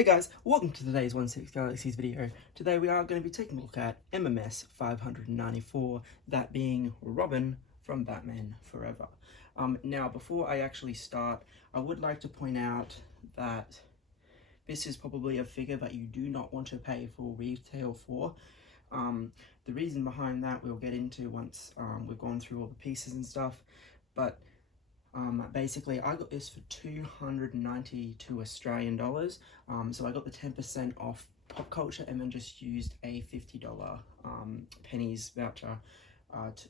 Hey guys, welcome to today's 16 Galaxies video. Today we are going to be taking a look at MMS 594, that being Robin from Batman Forever. Now, before I actually start, I would like to point out that this is probably a figure that you do not want to pay full retail for. The reason behind that we'll get into once we've gone through all the pieces and stuff, but basically I got this for 292 Australian dollars. So I got the 10% off Pop Culture and then just used a $50 pennies voucher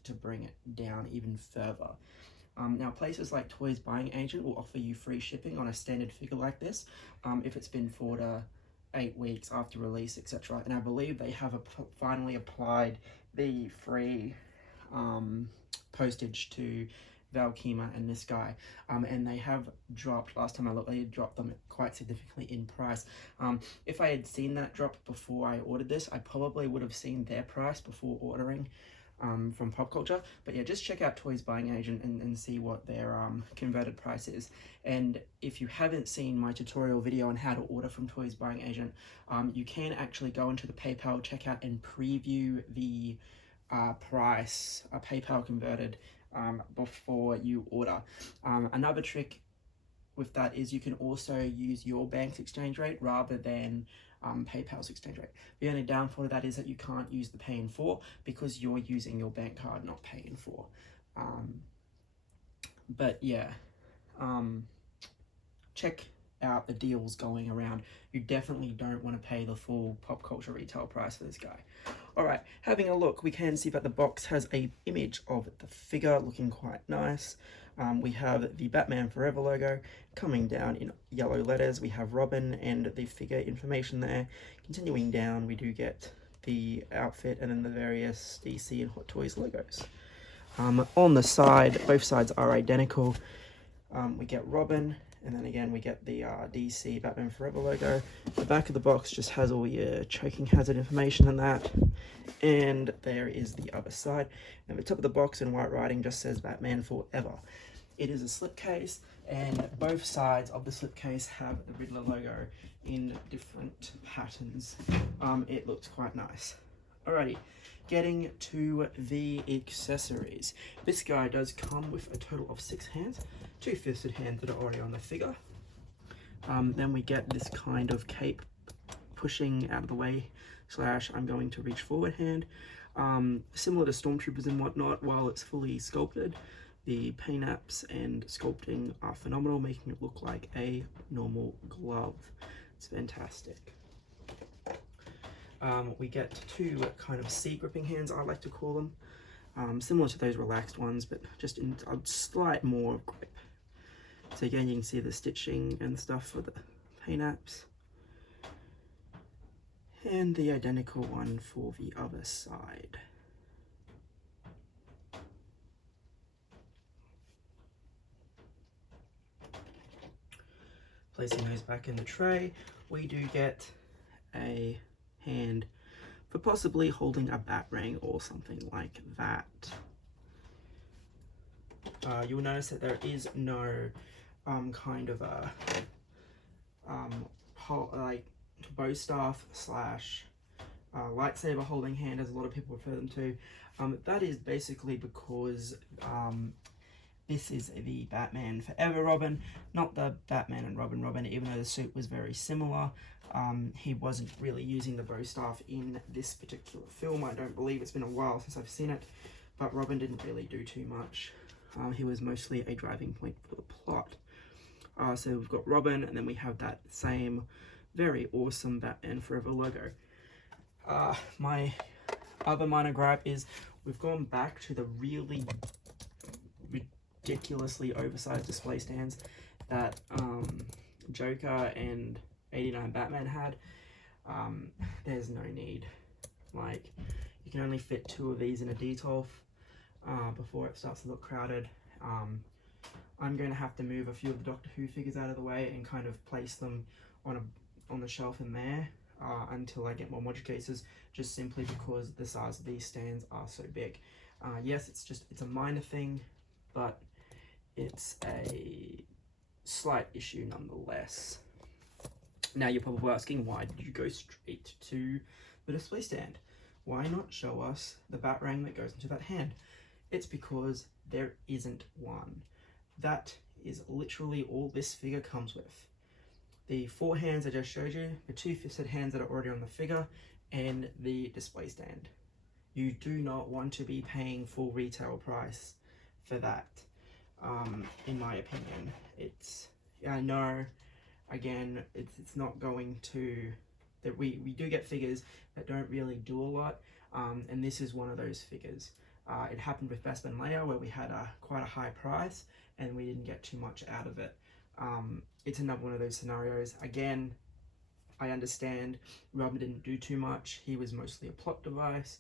to bring it down even further. Now, places like Toys Buying Agent will offer you free shipping on a standard figure like this if it's been 4 to 8 weeks after release, etc. And I believe they have finally applied the free postage to Valkyma and this guy, and they have dropped, last time I looked, they dropped them quite significantly in price. If I had seen that drop before I ordered this, I probably would have seen their price before ordering from Pop Culture. But yeah, just check out Toys Buying Agent and see what their converted price is. And if you haven't seen my tutorial video on how to order from Toys Buying Agent, you can actually go into the PayPal checkout and preview the price, PayPal converted, before you order. Another trick with that is you can also use your bank's exchange rate rather than PayPal's exchange rate. The only downfall of that is that you can't use the pay in full because you're using your bank card, not pay in full. But yeah, check out the deals going around. You definitely don't want to pay the full Pop Culture retail price for this guy. Alright, having a look, we can see that the box has a image of the figure looking quite nice. We have the Batman Forever logo coming down in yellow letters. We have Robin and the figure information there. Continuing down, we do get the outfit and then the various DC and Hot Toys logos. On the side, both sides are identical. We get Robin, and then again we get the DC Batman Forever logo. The back of the box just has all your choking hazard information and that. And there is the other side. And the top of the box in white writing just says Batman Forever. It is a slipcase, and both sides of the slipcase have the Riddler logo in different patterns. It looks quite nice. Alrighty, getting to the accessories. This guy does come with a total of 6 hands, 2 fisted hands that are already on the figure. Then we get this kind of cape pushing out of the way / I'm going to reach forward hand. Similar to Stormtroopers and whatnot, while it's fully sculpted, the paint apps and sculpting are phenomenal, making it look like a normal glove. It's fantastic. We get 2 kind of C-gripping hands, I like to call them. Similar to those relaxed ones, but just in a slight more grip. So again, you can see the stitching and stuff for the paint apps. And the identical one for the other side. Placing those back in the tray, we do get a hand for possibly holding a Batarang or something like that. You'll notice that there is no kind of a like bow staff / lightsaber holding hand, as a lot of people refer them to. That is basically because this is the Batman Forever Robin, not the Batman and Robin, even though the suit was very similar. He wasn't really using the bow staff in this particular film. I don't believe, it's been a while since I've seen it, but Robin didn't really do too much. He was mostly a driving point for the plot. So we've got Robin, and then we have that same very awesome Batman Forever logo. My other minor gripe is we've gone back to the really ridiculously oversized display stands that Joker and 89 Batman had. There's no need. Like, you can only fit 2 of these in a Detolf before it starts to look crowded. I'm going to have to move a few of the Doctor Who figures out of the way and kind of place them on the shelf in there until I get more module cases, just simply because the size of these stands are so big. Yes, it's a minor thing, but it's a slight issue nonetheless. Now you're probably asking, why did you go straight to the display stand? Why not show us the batarang that goes into that hand? It's because there isn't one. That is literally all this figure comes with. The 4 hands I just showed you, the 2 fisted hands that are already on the figure, and the display stand. You do not want to be paying full retail price for that, in my opinion. I know, again, it's not going to, that we do get figures that don't really do a lot, and this is one of those figures. It happened with Best Ben Leia, where we had quite a high price and we didn't get too much out of it. It's another one of those scenarios. Again, I understand Robin didn't do too much. He was mostly a plot device,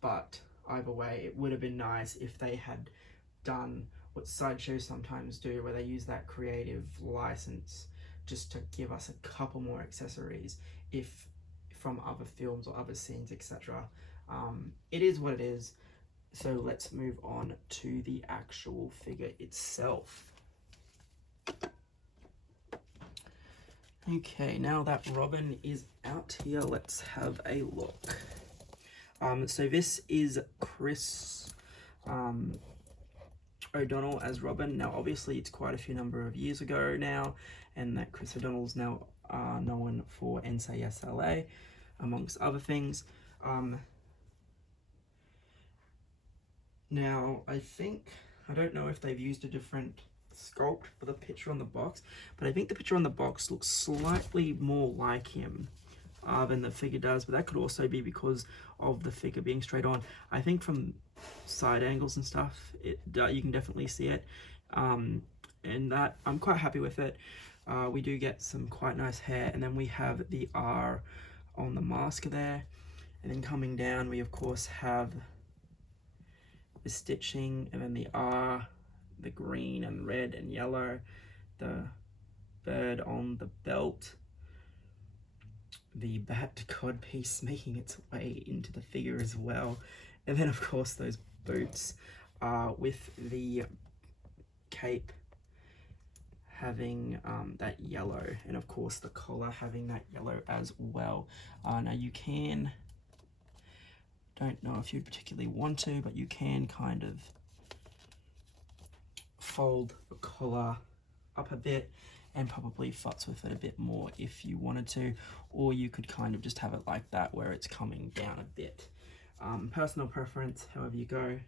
but either way, it would have been nice if they had done what sideshows sometimes do, where they use that creative license just to give us a couple more accessories, if from other films or other scenes, etc. It is what it is. So let's move on to the actual figure itself. Okay, now that Robin is out here, let's have a look. So this is Chris O'Donnell as Robin. Now obviously it's quite a few number of years ago now, and that Chris O'Donnell's now known for NCIS amongst other things. Now I don't know if they've used a different sculpt for the picture on the box, but I think the picture on the box looks slightly more like him than the figure does, but that could also be because of the figure being straight on. I think from side angles and stuff, you can definitely see it, and that I'm quite happy with it. We do get some quite nice hair, and then we have the R on the mask there, and then coming down we of course have the stitching, and then the R, the green and red and yellow, the bird on the belt, the bat cod piece making its way into the figure as well, and then of course those boots with the cape having that yellow, and of course the collar having that yellow as well. Now you can, don't know if you particularly want to, but you can kind of fold the collar up a bit and probably futz with it a bit more if you wanted to, or you could kind of just have it like that where it's coming down a bit. Personal preference, however you go.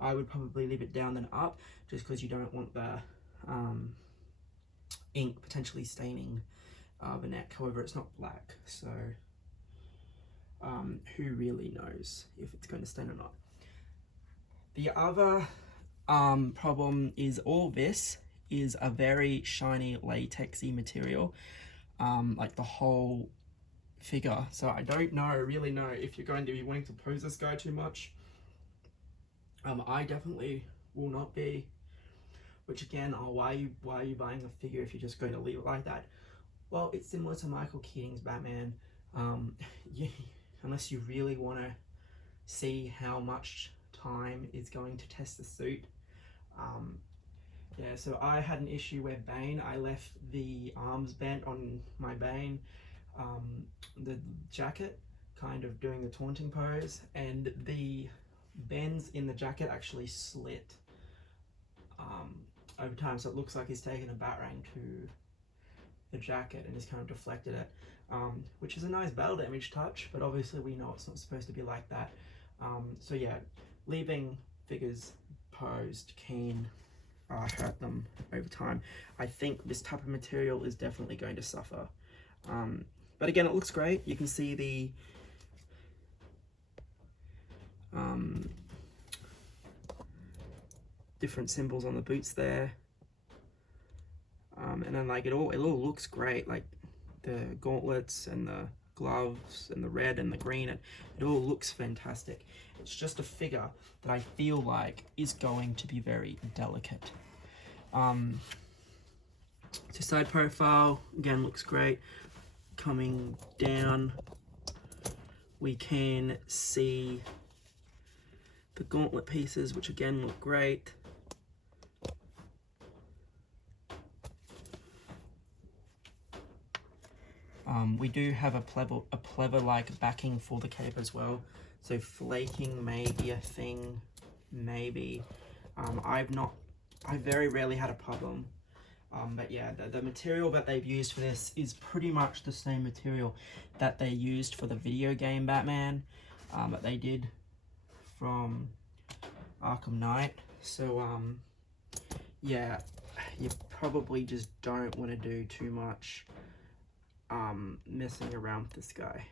I would probably leave it down then up, just because you don't want the ink potentially staining the neck. However, it's not black, so who really knows if it's going to stain or not. The other problem is all this is a very shiny latexy material, like the whole figure. So I don't really know if you're going to be wanting to pose this guy too much. I definitely will not be, which again, why are you buying a figure if you're just going to leave it like that? Well, it's similar to Michael Keating's Batman. Unless you really want to see how much time is going to test the suit. Yeah, so I had an issue where Bane, I left the arms bent on my Bane, the jacket, kind of doing the taunting pose, and the bends in the jacket actually slit over time, so it looks like he's taken a batarang to the jacket and has kind of deflected it, which is a nice battle damage touch, but obviously we know it's not supposed to be like that. So yeah, leaving figures posed can hurt them over time. I think this type of material is definitely going to suffer. But again, it looks great. You can see the different symbols on the boots there. And then like it all looks great, like the gauntlets and the gloves and the red and the green, it all looks fantastic. It's just a figure that I feel like is going to be very delicate. So side profile, again, looks great. Coming down, we can see the gauntlet pieces, which again look great. We do have a pleather like backing for the cape as well, so flaking may be a thing, maybe. I very rarely had a problem. But yeah, the material that they've used for this is pretty much the same material that they used for the video game Batman, that they did from Arkham Knight. So yeah, you probably just don't want to do too much messing around with this guy.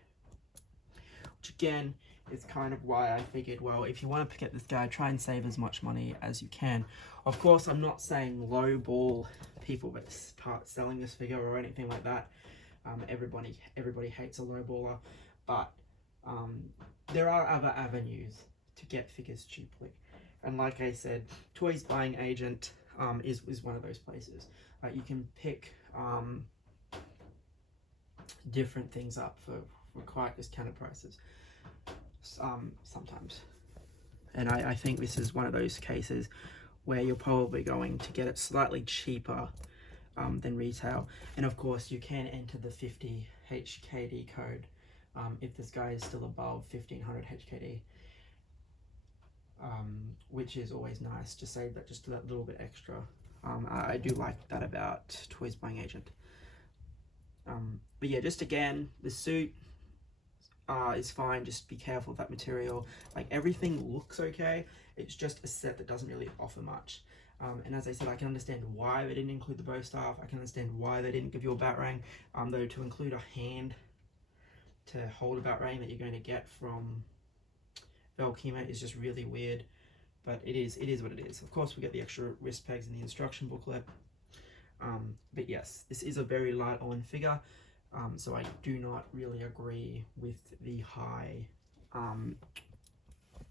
Which again is kind of why I figured, well, if you want to get this guy, try and save as much money as you can. Of course, I'm not saying lowball people that start selling this figure or anything like that. Everybody hates a lowballer, but there are other avenues to get figures cheaply. And like I said, Toys Buying Agent is one of those places. You can pick different things up for quite discounted prices sometimes. And I think this is one of those cases where you're probably going to get it slightly cheaper than retail. And of course, you can enter the 50 HKD code if this guy is still above 1500 HKD, which is always nice to save that just that little bit extra. I do like that about Toys Buying Agent. But yeah, just again, the suit is fine. Just be careful of that material. Like, everything looks okay. It's just a set that doesn't really offer much. And as I said, I can understand why they didn't include the bow staff. I can understand why they didn't give you a batarang. Though to include a hand to hold a batarang that you're going to get from Valkyma is just really weird. But it is what it is. Of course, we get the extra wrist pegs in the instruction booklet. But yes, this is a very light on figure. So I do not really agree with the high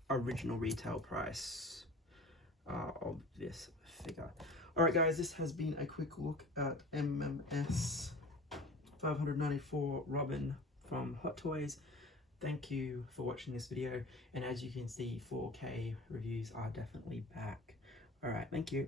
original retail price of this figure. Alright guys, this has been a quick look at MMS 594 Robin from Hot Toys. Thank you for watching this video, and as you can see, 4K reviews are definitely back. Alright, thank you.